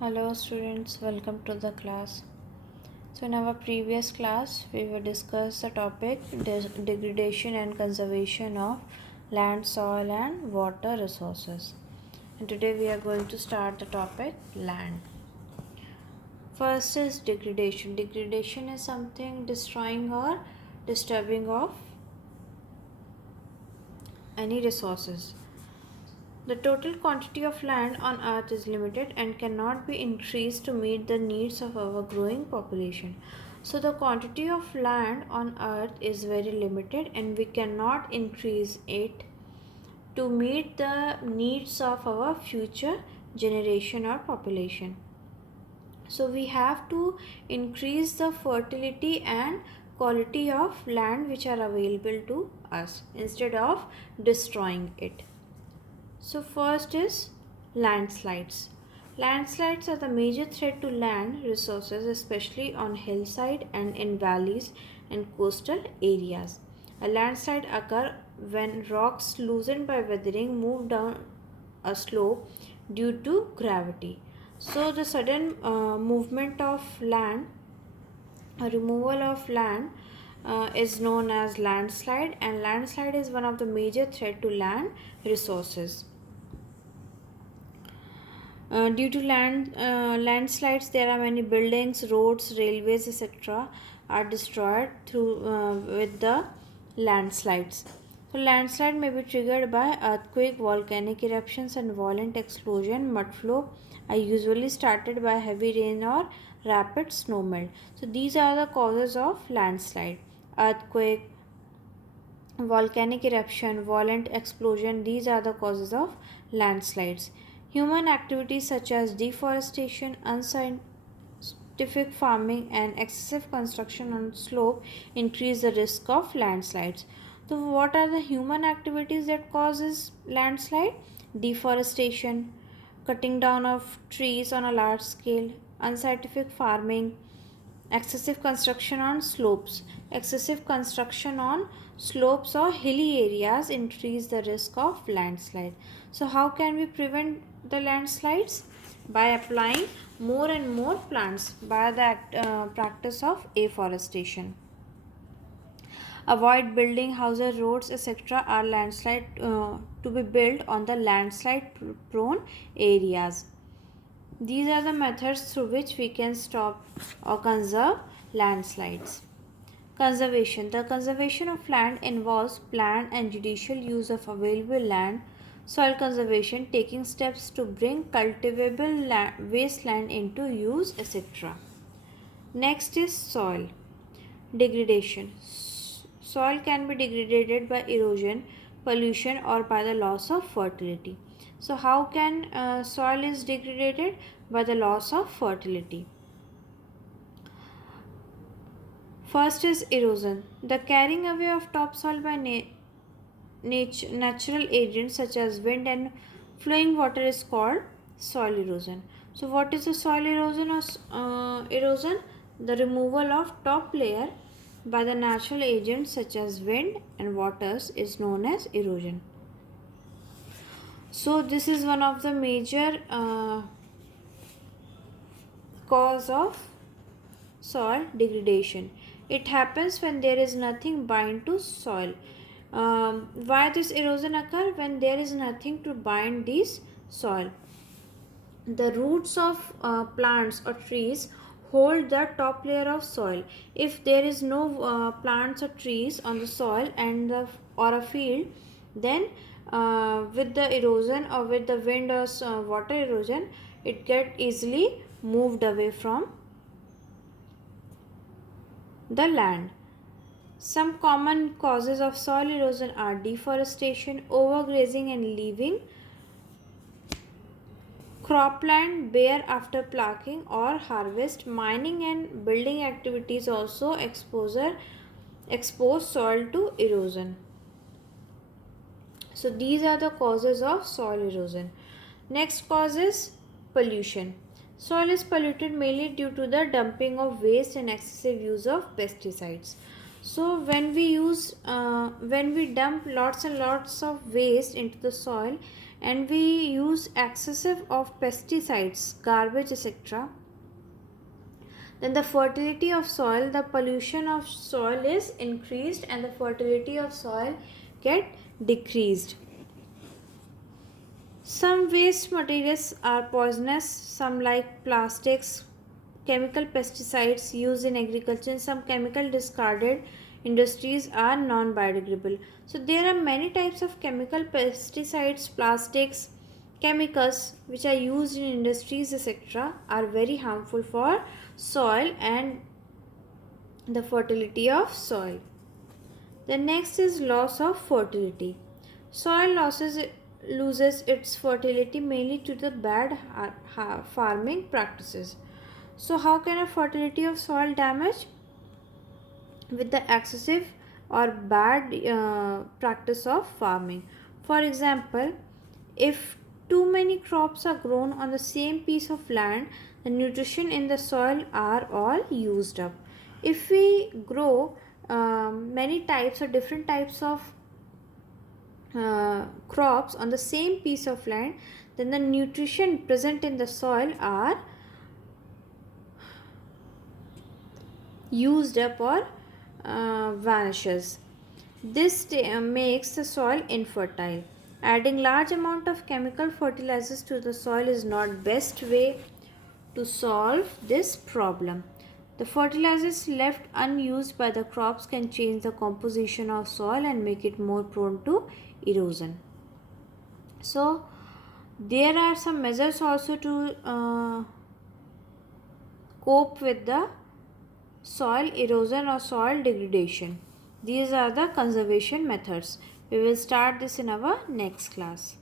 Hello students, welcome to the class. So in our previous class, we will discuss the topic degradation and conservation of land, soil and water resources. And today we are going to start the topic land. First is degradation. Degradation is something destroying or disturbing of any resources. The total quantity of land on earth is limited and cannot be increased to meet the needs of our growing population. So the quantity of land on earth is very limited and we cannot increase it to meet the needs of our future generation or population. So we have to increase the fertility and quality of land which are available to us instead of destroying it. So first is landslides. Landslides are the major threat to land resources, especially on hillside and in valleys and coastal areas. A landslide occurs when rocks loosened by weathering move down a slope due to gravity. So the sudden movement of land, a removal of land is known as landslide, and landslide is one of the major threat to land resources. Due to landslides, there are many buildings, roads, railways, etc. are destroyed through with the landslides. So landslide may be triggered by earthquake, volcanic eruptions, and violent explosion. Mudflow are usually started by heavy rain or rapid snowmelt. So these are the causes of landslide: earthquake, volcanic eruption, violent explosion. These are the causes of landslides. Human activities such as deforestation, unscientific farming, and excessive construction on slope increase the risk of landslides. So, what are the human activities that causes landslide? Deforestation, cutting down of trees on a large scale, unscientific farming, excessive construction on slopes. Excessive construction on slopes or hilly areas increase the risk of landslide. So how can we prevent the landslides? By applying more and more plants, by the practice of afforestation. Avoid building houses, roads, etc. are landslide to be built on the landslide prone areas. These are the methods through which we can stop or conserve landslides. Conservation. The conservation of land involves planned and judicial use of available land. Soil conservation, taking steps to bring cultivable wasteland into use, etc. Next is soil degradation. Soil can be degraded by erosion, pollution, or by the loss of fertility. So how can soil is degraded? By the loss of fertility. First is erosion. The carrying away of topsoil by natural agents such as wind and flowing water is called soil erosion. So what is the soil erosion or erosion? The removal of top layer by the natural agents such as wind and waters is known as erosion. So this is one of the major cause of soil degradation. It happens when there is nothing bind to soil. Why this erosion occur? When there is nothing to bind this soil. The roots of plants or trees hold the top layer of soil. If there is no plants or trees on the soil and or a field, then with the erosion or with the wind or water erosion, it get easily moved away from the land. Some common causes of soil erosion are deforestation, overgrazing and leaving cropland bare after plucking or harvest. Mining and building activities also expose soil to erosion. So these are the causes of soil erosion. Next cause is pollution. Soil is polluted mainly due to the dumping of waste and excessive use of pesticides. So when we dump lots and lots of waste into the soil, and we use excessive of pesticides, garbage, etc., then the fertility of soil, the pollution of soil is increased and the fertility of soil get decreased. Some waste materials are poisonous, some like plastics, chemical pesticides used in agriculture, and some chemical discarded industries are non-biodegradable. So there are many types of chemical pesticides, plastics, chemicals which are used in industries, etc., are very harmful for soil and the fertility of soil. The next is loss of fertility. Soil loses its fertility mainly to the bad farming practices. So how can a fertility of soil damage? With the excessive or bad practice of farming. For example, if too many crops are grown on the same piece of land, the nutrition in the soil are all used up. If we grow many types or different types of crops on the same piece of land, then the nutrition present in the soil are used up or vanishes. This makes the soil infertile. Adding large amount of chemical fertilizers to the soil is not best way to solve this problem. The fertilizers left unused by the crops can change the composition of soil and make it more prone to erosion. So there are some measures also to cope with the soil erosion or soil degradation. These are the conservation methods. We will start this in our next class.